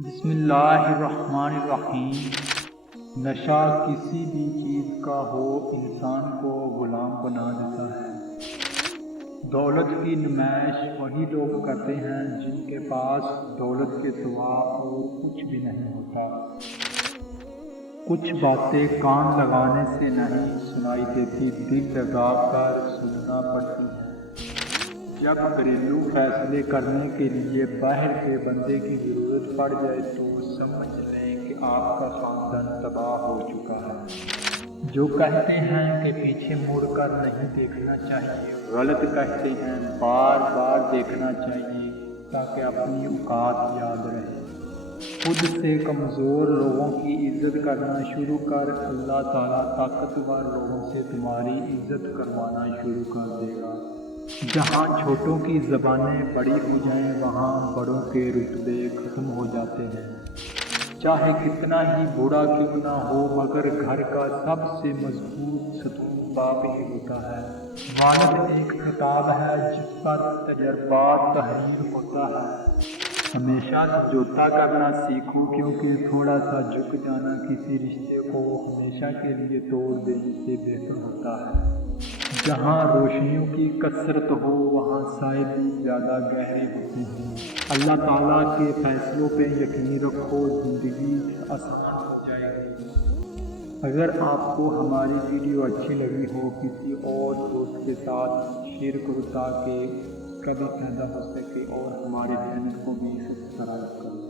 بسم اللہ الرحمن الرحیم۔ نشہ کسی بھی چیز کا ہو انسان کو غلام بنا دیتا ہے۔ دولت کی نمائش وہی لوگ کرتے ہیں جن کے پاس دولت کے سوا اور کچھ بھی نہیں ہوتا۔ کچھ باتیں کان لگانے سے نہیں سنائی دیتی، دل لگا کر سننا پڑتی ہیں۔ جب گھریلو فیصلے کرنے کے لیے باہر کے بندے کی ضرورت پڑ جائے تو سمجھ لیں کہ آپ کا خاندان تباہ ہو چکا ہے۔ جو کہتے ہیں کہ پیچھے مڑ کر نہیں دیکھنا چاہیے، غلط کہتے ہیں، بار بار دیکھنا چاہیے تاکہ اپنی اوقات یاد رہے۔ خود سے کمزور لوگوں کی عزت کرنا شروع کر، اللہ تعالیٰ طاقتور لوگوں سے تمہاری عزت کروانا شروع کر دے گا۔ جہاں چھوٹوں کی زبانیں بڑی ہو جائیں وہاں بڑوں کے رتبے ختم ہو جاتے ہیں۔ چاہے کتنا ہی بوڑھا کیوں نہ ہو مگر گھر کا سب سے مضبوط ستون باپ ہی ہوتا ہے۔ والد ایک کتاب ہے جس پر تجربات تحریر ہوتا ہے۔ ہمیشہ سمجھوتا کرنا سیکھو کیونکہ تھوڑا سا جھک جانا کسی رشتے کو ہمیشہ کے لیے توڑ دینے سے بہتر ہوتا ہے۔ جہاں روشنیوں کی کثرت ہو وہاں سائے بھی زیادہ گہرے ہوتے ہیں۔ اللہ تعالیٰ کے فیصلوں پہ یقین رکھو، زندگی آسان ہو جائے گی۔ اگر آپ کو ہماری ویڈیو اچھی لگی ہو کسی اور دوست کے ساتھ شیئر کرو تاکہ اس کا بھی فائدہ ہو سکے اور ہمارے چینل کو بھی سبسکرائب کرو۔